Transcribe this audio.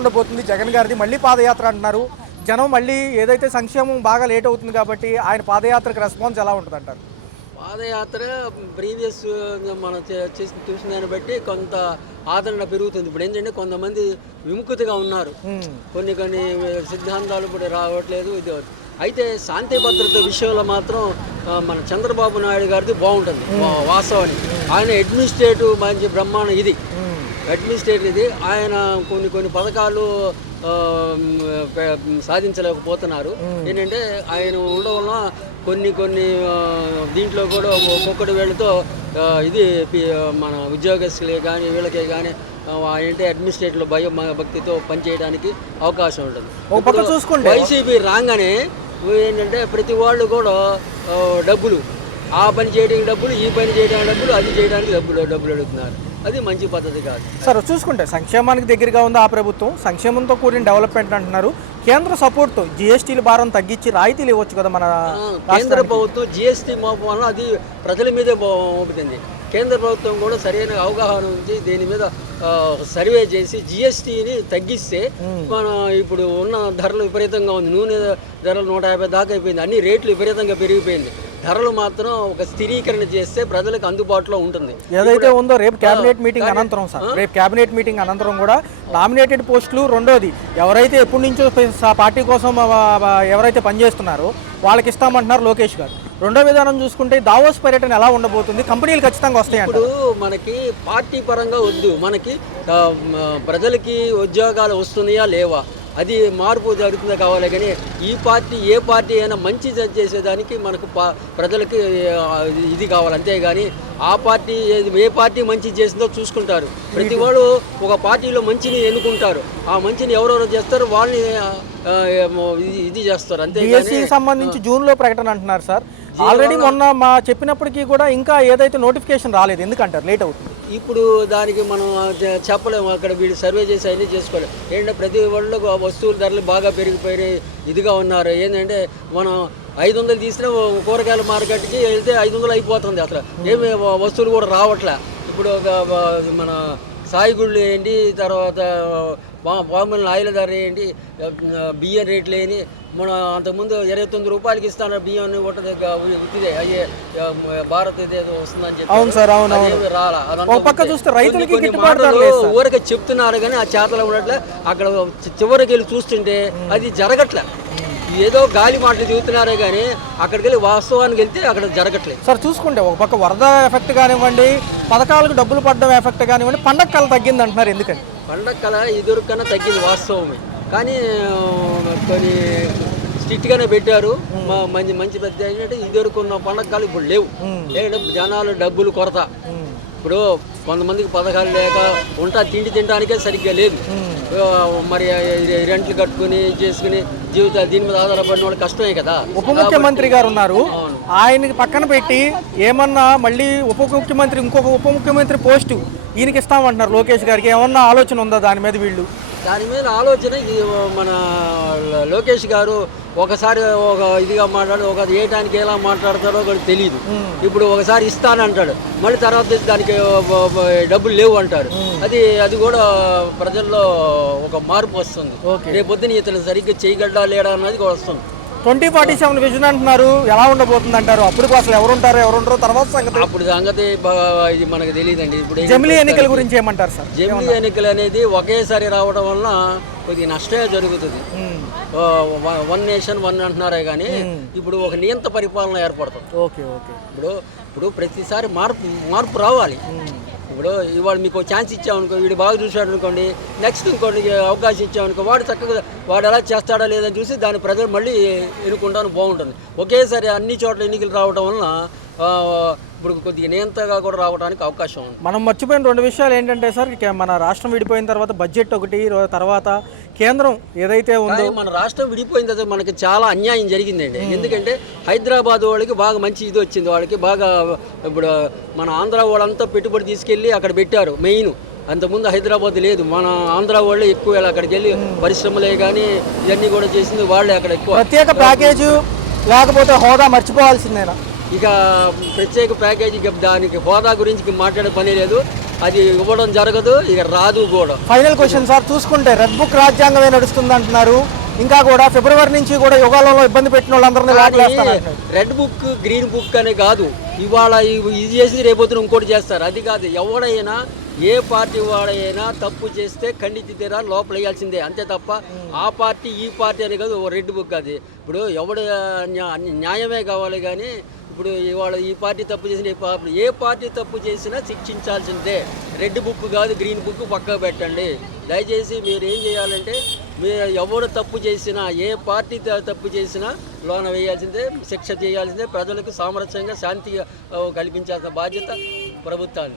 ఉండబోతుంది జగన్ గారిది. మళ్ళీ పాదయాత్ర అంటున్నారు జనం. మళ్ళీ ఏదైతే సంక్షేమం బాగా లేట్ అవుతుంది కాబట్టి ఆయన పాదయాత్రకు రెస్పాన్స్ ఎలా ఉంటుంది అంటారు? పాదయాత్ర ప్రీవియస్ మనం చూసిన దాన్ని బట్టి కొంత ఆదరణ పెరుగుతుంది. ఇప్పుడు ఏంటంటే కొంతమంది విముఖతగా ఉన్నారు, కొన్ని సిద్ధాంతాలు ఇప్పుడు రావట్లేదు. ఇది అయితే శాంతి భద్రత విషయంలో మాత్రం మన చంద్రబాబు నాయుడు గారిది బాగుంటుంది వాస్తవానికి. ఆయన అడ్మినిస్ట్రేటివ్ మంచి బ్రహ్మాండం ఇది అడ్మినిస్ట్రేటివ్ ఇది. ఆయన కొన్ని పథకాలు సాధించలేకపోతున్నారు. ఏంటంటే ఆయన ఉండడం వలన కొన్ని దీంట్లో కూడా ఒక్కొక్కటి వీళ్ళతో ఇది మన ఉద్యోగస్తులే కానీ వీళ్ళకే కానీ ఏంటంటే అడ్మినిస్ట్రేటివ్లో భక్తితో పనిచేయడానికి అవకాశం ఉంటుంది. చూసుకుంటే వైసీపీ రాగానే ఏంటంటే ప్రతి వాళ్ళు కూడా డబ్బులు, ఆ పని చేయడానికి డబ్బులు, ఈ పని చేయడానికి డబ్బులు, అది చేయడానికి డబ్బులు అడుగుతున్నారు. అది మంచి పద్ధతి కాదు సార్. చూసుకుంటే సంక్షేమానికి దగ్గరగా ఉంది ఆ ప్రభుత్వం, సంక్షేమంతో కూడిన డెవలప్మెంట్ అంటున్నారు. కేంద్ర సపోర్ట్తో జిఎస్టీల భారం తగ్గించి రాయితీలు ఇవ్వచ్చు కదా మన కేంద్ర ప్రభుత్వం. జిఎస్టీ మోపం వల్ల అది ప్రజల మీదే మోపుతుంది. కేంద్ర ప్రభుత్వం కూడా సరైన అవగాహన ఉంచి దీని మీద సర్వే చేసి జిఎస్టీని తగ్గిస్తే మన ఇప్పుడు ఉన్న ధరలు విపరీతంగా ఉంది. నూనె ధరలు 150 దాకా అయిపోయింది. అన్ని రేట్లు విపరీతంగా పెరిగిపోయింది. ధరలు మాత్రం ఒక స్థిరీకరణ చేస్తే ప్రజలకు అందుబాటులో ఉంటుంది. ఏదైతే ఉందో రేపు కేబినెట్ మీటింగ్ అనంతరం సార్, రేపు కేబినెట్ మీటింగ్ అనంతరం కూడా నామినేటెడ్ పోస్టులు, రెండోది ఎవరైతే ఎప్పటి నుంచో పార్టీ కోసం ఎవరైతే పనిచేస్తున్నారో వాళ్ళకి ఇస్తామంటున్నారు లోకేష్ గారు. రెండో విధానం చూసుకుంటే దావోస్ పర్యటన ఎలా ఉండబోతుంది? కంపెనీలు ఖచ్చితంగా వస్తాయి. ఇప్పుడు మనకి పార్టీ పరంగా వద్దు, మనకి ప్రజలకి ఉద్యోగాలు వస్తున్నాయా లేవా అది మార్పు జరుగుతుందా కావాలి. కానీ ఈ పార్టీ ఏ పార్టీ అయినా మంచి చేసేదానికి మనకు ప్రజలకి ఇది కావాలి. అంతేగాని ఆ పార్టీ ఏ పార్టీ మంచి చేసిందో చూసుకుంటారు. ప్రతి వాళ్ళు ఒక పార్టీలో మంచిని ఎన్నుకుంటారు. ఆ మంచిని ఎవరెవరు చేస్తారో వాళ్ళని ఇది చేస్తారు. అంతే. సంబంధించి జూన్లో ప్రకటన అంటున్నారు సార్. ఆల్రెడీ మొన్న మా చెప్పినప్పటికీ కూడా ఇంకా ఏదైతే నోటిఫికేషన్ రాలేదు, ఎందుకంటారు లేట్ అవుతుంది? ఇప్పుడు దానికి మనం చెప్పలేము. అక్కడ వీళ్ళు సర్వే చేసి అన్నీ చేసుకోలేము. ఏంటంటే ప్రతి వాళ్ళు వస్తువుల ధరలు బాగా పెరిగిపోయినాయి, ఇదిగా ఉన్నారు. ఏంటంటే మనం 500 తీసిన కూరగాయల మార్కెట్కి వెళ్తే 500 అయిపోతుంది. అసలు ఏమి వస్తువులు కూడా రావట్లే. ఇప్పుడు మన సాయిగుళ్ళు ఏంటి, తర్వాత పాముల ఆయిల్ ధర ఏంటి, బియ్యం రేట్లు ఏంటి. మన అంతకుముందు 29 రూపాయలకి ఇస్తాను బియ్యాన్ని ఉట్టిదే అయ్యే భారత్ ఇదేదో వస్తుందని చెప్పి రాలా. ఊరికే చెప్తున్నారు కానీ ఆ చేతలో ఉన్నట్లే. అక్కడ చివరికి వెళ్ళి చూస్తుంటే అది జరగట్లే. ఏదో గాలి మాటలు చెబుతున్నారే కానీ అక్కడికి వెళ్ళి వాస్తవానికి వెళ్తే అక్కడ జరగట్లేదు సార్. చూసుకుంటే ఒక పక్క వరద ఎఫెక్ట్ కానివ్వండి, పథకాలకు డబ్బులు పడడం ఎఫెక్ట్ కానివ్వండి, పండగ కళ తగ్గింది అంటున్నారు. ఎందుకని? పండగ కళ ఇదివరకన్నా తగ్గింది వాస్తవమే, కానీ కొన్ని స్ట్రిక్ట్గానే పెట్టారు. మంచి పెద్ద ఏంటంటే ఇదివరకు ఉన్న పండగ కళ ఇప్పుడు లేవు. ఏంటంటే జనాలు డబ్బులు కొరత. ఇప్పుడు కొంతమందికి పథకాలు లేక తిండి తినడానికే సరిగ్గా లేదు. మరి రెంట్లు కట్టుకుని చేసుకుని జీవితాలు దీని మీద ఆధారపడిన వాళ్ళు కష్టమే కదా. ఉప ముఖ్యమంత్రి గారు ఉన్నారు, ఆయనకి పక్కన పెట్టి ఏమన్నా మళ్ళీ ఇంకొక ఉప ముఖ్యమంత్రి పోస్టు ఈయనకి ఇస్తామంటున్నారు లోకేష్ గారికి. ఏమన్నా ఆలోచన ఉందా దాని మీద? దాని మీద ఆలోచన మన లోకేష్ గారు ఒకసారి ఒక ఇదిగా మాట్లాడు, ఒక ఏటానికి ఎలా మాట్లాడతారో కూడా తెలియదు. ఇప్పుడు ఒకసారి ఇస్తానంటాడు, మళ్ళీ తర్వాత దానికి డబ్బులు లేవు అంటారు. అది కూడా ప్రజల్లో ఒక మార్పు వస్తుంది. రేపు పొద్దున ఇతను సరిగ్గా చేయగలడా లేడా అన్నది కూడా వస్తుంది. 2047 విజన్ అంటున్నారు, ఎలా ఉండబోతుంది అంటారు? అప్పుడు అసలు ఎవరుంటారో తర్వాత సంగతి. అప్పుడు సంగతి ఇది మనకు తెలియదండి. ఇప్పుడు జమిలీ ఎన్నికల గురించి ఏమంటారు సార్? జమిలీ ఎన్నికలు అనేది ఒకేసారి రావడం వలన కొద్దిగా నష్టమే జరుగుతుంది. 1 నేషన్ 1 అంటున్నారే కానీ ఇప్పుడు ఒక నియంత్ర పరిపాలన ఏర్పడుతుంది. ఇప్పుడు ప్రతిసారి మార్పు రావాలి. ఇప్పుడు ఇవాడు మీకు ఛాన్స్ ఇచ్చామనుకో, వీడు బాగా చూశాడు అనుకోండి, నెక్స్ట్ ఇంకోటి అవకాశం ఇచ్చామనుకో, వాడు చక్కగా వాడు ఎలా చేస్తాడా లేదని చూసి దాని ప్రజలు మళ్ళీ ఎన్నుకుంటాను బాగుంటుంది. ఒకేసారి అన్ని చోట్ల ఎన్నికలు రావడం వలన ఇప్పుడు కొద్దిగా నియంత్రణగా కూడా రావడానికి అవకాశం ఉంది. మనం మర్చిపోయిన 2 విషయాలు ఏంటంటే సార్, మన రాష్ట్రం విడిపోయిన తర్వాత బడ్జెట్ ఒకటి, తర్వాత కేంద్రం ఏదైతే ఉందో. మన రాష్ట్రం విడిపోయిన తర్వాత మనకి చాలా అన్యాయం జరిగిందండి. ఎందుకంటే హైదరాబాద్ వాళ్ళకి బాగా మంచి ఇది వచ్చింది, వాళ్ళకి బాగా. ఇప్పుడు మన ఆంధ్ర వాళ్ళంతా పెట్టుబడి తీసుకెళ్ళి అక్కడ పెట్టారు మెయిన్. అంతకుముందు హైదరాబాద్ లేదు, మన ఆంధ్ర వాళ్ళే ఎక్కువ అక్కడికి వెళ్ళి పరిశ్రమలే కానీ ఇవన్నీ కూడా చేసింది వాళ్ళే. అక్కడ ఎక్కువ ప్రత్యేక ప్యాకేజీ లేకపోతే హోదా మర్చిపోవాల్సిందేనా? ఇక ప్రత్యేక ప్యాకేజీ ఇక దానికి హోదా గురించి మాట్లాడే పని లేదు, అది ఇవ్వడం జరగదు, ఇక రాదు కూడా. ఫైనల్ క్వశ్చన్ సార్, చూసుకుంటే రెడ్ బుక్ రాజ్యాంగమే నడుస్తుంది అంటున్నారు, ఇంకా కూడా ఫిబ్రవరి నుంచి కూడా యుగాలలో ఇబ్బంది పెట్టిన వాళ్ళందరినీ లాగలేస్తారంటున్నారు. రెడ్ బుక్ గ్రీన్ బుక్ అని కాదు, ఇవాళ ఇది చేసి రేపొద్దున ఇంకోటి చేస్తారు, అది కాదు. ఎవడైనా ఏ పార్టీ వాడైనా తప్పు చేస్తే ఖండించి తీరా లోపల వేయాల్సిందే, అంతే తప్ప ఆ పార్టీ ఈ పార్టీ అని కాదు. రెడ్ బుక్ అది ఇప్పుడు ఎవడు న్యాయమే కావాలి కానీ ఇప్పుడు ఇవాళ ఈ పార్టీ తప్పు చేసిన ఏ పార్టీ తప్పు చేసినా శిక్షించాల్సిందే. రెడ్ బుక్ కాదు గ్రీన్ బుక్ పక్కకు పెట్టండి దయచేసి. మీరు ఏం చేయాలంటే మీరు ఎవరు తప్పు చేసినా ఏ పార్టీ తప్పు చేసినా లోన వేయాల్సిందే, శిక్ష చేయాల్సిందే. ప్రజలకు సామరస్యంగా శాంతిగా కల్పించాల్సిన బాధ్యత ప్రభుత్వాన్ని.